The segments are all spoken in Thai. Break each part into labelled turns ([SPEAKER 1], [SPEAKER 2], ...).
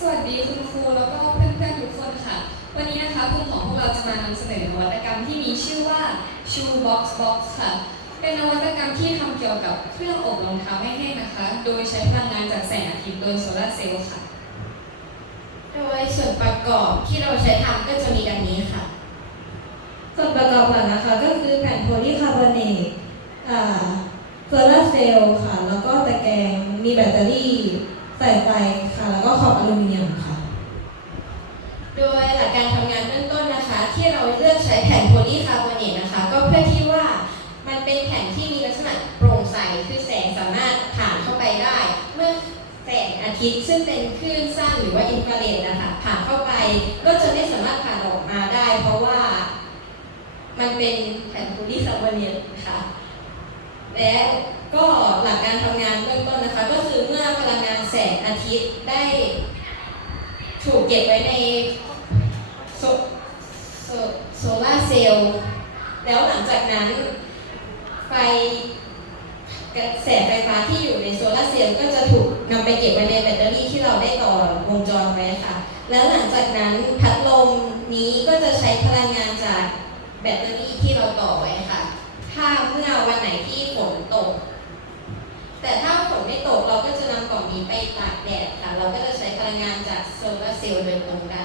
[SPEAKER 1] สวัสดีคุณครูแล้วก็เพื่อนๆทุกคนค่ะ วันนี้นะคะกลุ่มของพวกเราจะมานำเสนอนวัตกรรมที่มีชื่อว่า Shoe Box Box ค่ะ เป็นนวัตกรรมที่ทำเกี่ยวกับเครื่องอบรองเท้าให้แห้งนะคะ โดยใช้พลังงานจากแสงอาทิตย์โดยโซลาร์เซลล์ค่ะ
[SPEAKER 2] โดยส่วนประกอบที่เราใช้ทำก็จะมีดังนี้ค่ะ
[SPEAKER 3] ส่วนประกอบหลักนะคะก็คือแผ่นโพลีคาร์บอเนตโซลาร์เซลล์ค่ะ แล้วก็ตะแกรงมีแบตเตอรี่ สายไฟค่ะ แล้วก็ขอบอลูมิเนียมค่ะ
[SPEAKER 2] โดยหลักการทำงานเบื้องต้นนะคะ ที่เราเลือกใช้แผ่นโพลีคาร์บอเนตนะคะ ก็เพื่อที่ว่ามันเป็นแผ่นที่มีลักษณะโปร่งใสคือแสงสามารถผ่านเข้าไปได้ เมื่อแสงอาทิตย์ซึ่งเป็นคลื่นสั้นหรือว่าอินฟราเรดนะคะผ่านเข้าไปก็จะไม่สามารถผ่านออกมาได้ เพราะว่ามันเป็นแผ่นโพลีคาร์บอเนตค่ะและก็หลักการท ทิตย์ได้ถูกเก็บไว้ในโซโซโซลาเซลล์แล้วหลังจากนั้นไฟกระแสไฟฟ้าที่อยู่ในโซลาเซลล์ก็จะถูกนำไปเก็บไว้ในแบตเตอรี่ที่เราได้ต่อวงจรไว้ค่ะ แล้วหลังจากนั้นพัดลมนี้ก็จะใช้พลังงานจากแบตเตอรี่ที่เราต่อไว้ค่ะ ถ้าเมื่อวันไหนที่ฝนตก แต่ถ้าฝนไม่ตกเราก็จะนำกล่องนี้ไป ตากแดดค่ะ เราก็จะใช้พลังงานจากโซลาร์เซลล์โดยตรงได้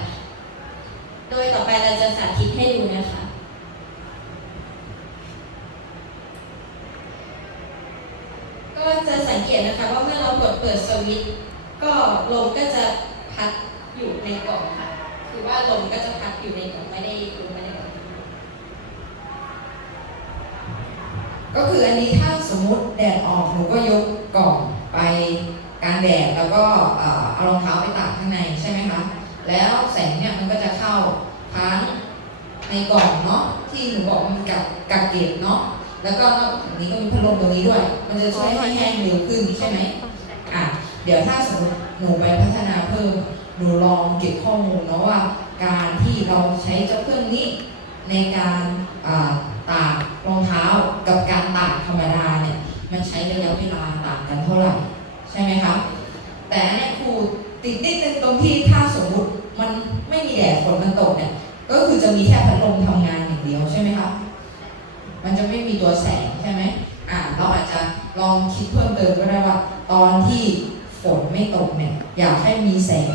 [SPEAKER 2] โดยต่อไปเราจะสาธิตให้ดูนะคะ ก็จะสังเกตนะคะว่าเมื่อเรากดเปิดสวิตช์ก็ลมก็จะพัดอยู่ในกล่องค่ะ คือว่าลมก็จะพัดอยู่ในกล่องไม่ได้ลงไปในกล่อง
[SPEAKER 4] ก็คืออันนี้ถ้าสมมุติแดดออกหนูก็ยกกล่องไป กางแดดแล้วก็เอ่อเอารองเท้าไปตากข้างในใช่ไหมคะ แล้วแสงเนี่ยมันก็จะเข้าทั้งในกล่องเนาะที่หนูบอกมันกักกักเก็บเนาะแล้วก็นอกจากนี้ก็มีพัดลมตรงนี้ด้วย มันจะช่วยให้แห้งเร็วขึ้นใช่ไหมอะเดี๋ยวถ้าสมมติหนูไปพัฒนาเพิ่มหนูลองเก็บข้อมูลเนาะว่า การที่เราใช้เจ้าเครื่องนี้ในการ ติดนิดนึงตรงที่ถ้าสมมุติมันไม่มีแดดฝนมันตกเนี่ย ก็คือจะมีแค่พัดลมทำงานอย่างเดียวใช่ไหมครับมันจะไม่มีตัวแสงใช่ไหมอ่าเราอาจจะลองคิดเพิ่มเติมก็ได้ว่า ตอนที่ฝนไม่ตกเนี่ยอยากให้มีแสง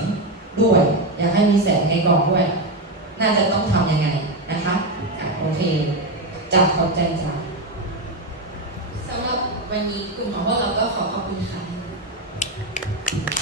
[SPEAKER 4] ด้วย อยากให้มีแสงในกล่องด้วย น่าจะต้องทำยังไงนะคะอะโอเคจับขอบใจจ้ะ
[SPEAKER 2] สำหรับวันนี้กลุ่มของพวกเราก็ขอขอบคุณค่ะ